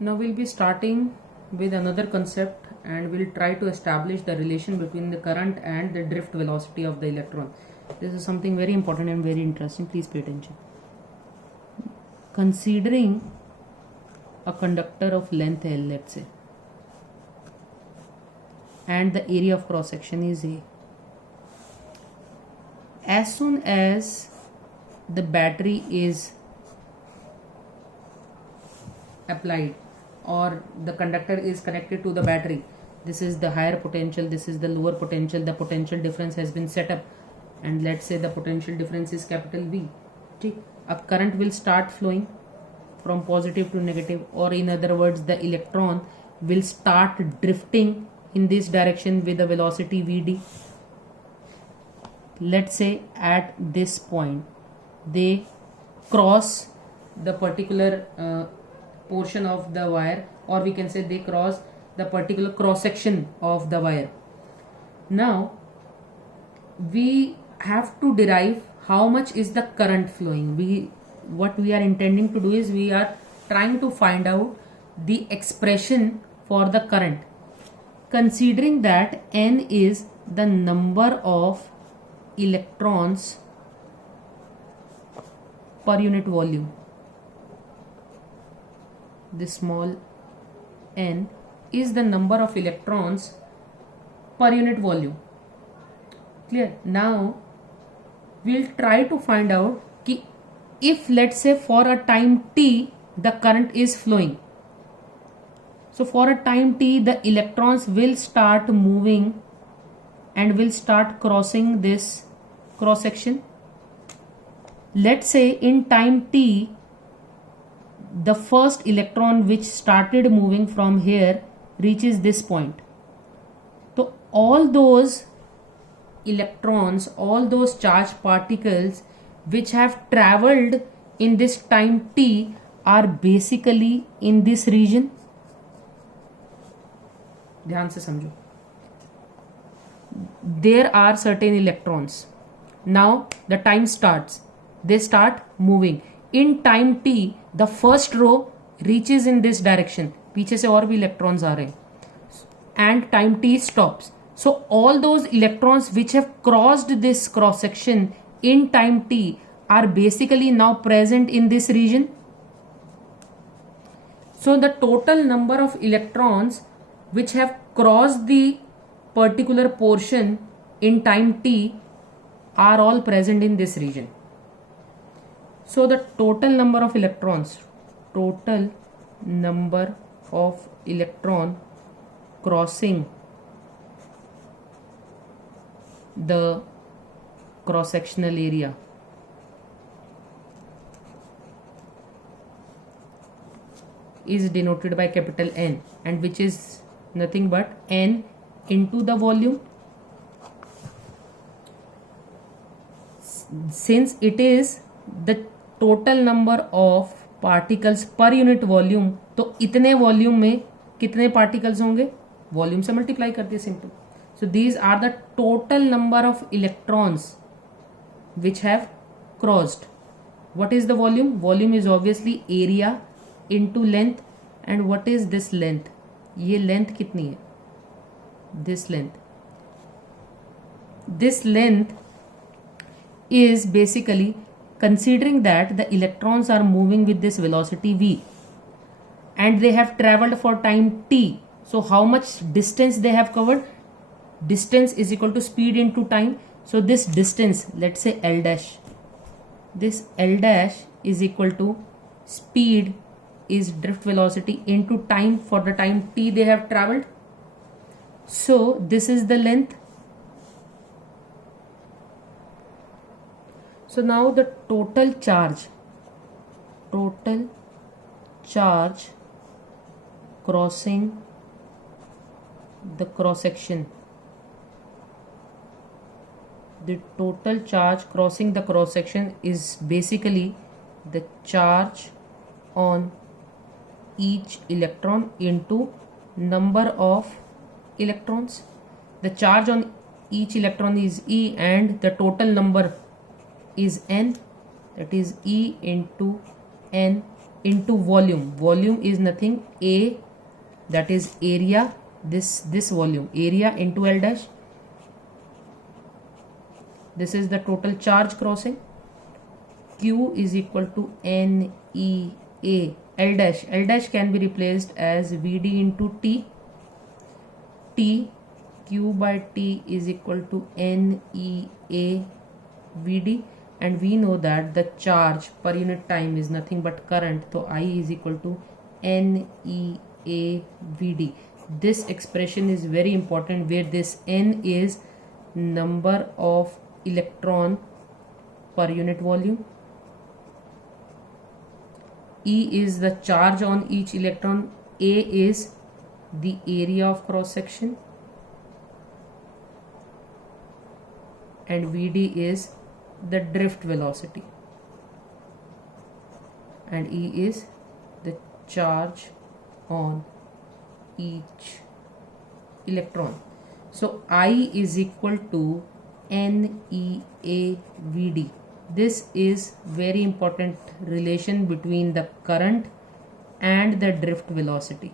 Now we'll be starting with another concept and we'll try to establish the relation between the current and the drift velocity of the electron. This is something very important and very interesting. Please pay attention. Considering a conductor of length L, let's say, and the area of cross section is A. As soon as the battery is applied or the conductor is connected to the battery, this is the higher potential, this is the lower potential, the potential difference has been set up, and let's say the potential difference is capital V. A current will start flowing from positive to negative, or in other words, the electron will start drifting in this direction with a velocity Vd. Let's say at this point they cross the particular portion of the wire, or we can say they cross the particular cross section of the wire. Now we have to derive how much is the current flowing. What we are intending to do is we are trying to find out the expression for the current, considering that N is the number of electrons per unit volume. This small n is the number of electrons per unit volume. Clear? Now we'll try to find out कि if, let's say, for a time t the current is flowing, so for a time t the electrons will start moving and will start crossing this cross section. Let's say in time t the first electron which started moving from here reaches this point. So all those electrons, all those charged particles which have traveled in this time t are basically in this region. ध्यान से समझो. There are certain electrons. Now the time starts. They start moving. In time t, the first row reaches in this direction. पीछे से और भी electrons आ रहे हैं. And time t stops. So all those electrons which have crossed this cross section in time t are basically now present in this region. So the total number of electrons which have crossed the particular portion in time t are all present in this region. So the total number of electrons crossing the cross sectional area is denoted by capital N, and which is nothing but N into the volume. Since it is the total number of particles per unit volume, तो इतने volume में कितने particles होंगे, volume से multiply कर दिए, simple. So these are the total number of electrons which have crossed. What is the volume? Volume is obviously area into length. And what is this length? ये length कितनी है? This length. This length is basically considering that the electrons are moving with this velocity v and they have traveled for time t. So how much distance they have covered? Distance is equal to speed into time. So this distance, let's say L dash. This L dash is equal to speed is drift velocity into time for the time t they have traveled. So this is the length. So now the total charge crossing the cross section. The total charge crossing the cross section is basically the charge on each electron into number of electrons. The charge on each electron is E and the total number is N, that is E into N into volume. Volume is nothing, A, that is area, this volume, area into L dash. This is the total charge crossing. Q is equal to NEA. L dash can be replaced as VD into T. Q by T is equal to NEA VD, and we know that the charge per unit time is nothing but current, so I is equal to NEA VD. This expression is very important, where this N is number of electron per unit volume, E is the charge on each electron, A is the area of cross section, and VD is the drift velocity, and E is the charge on each electron. So I is equal to NEA VD. This is very important relation between the current and the drift velocity.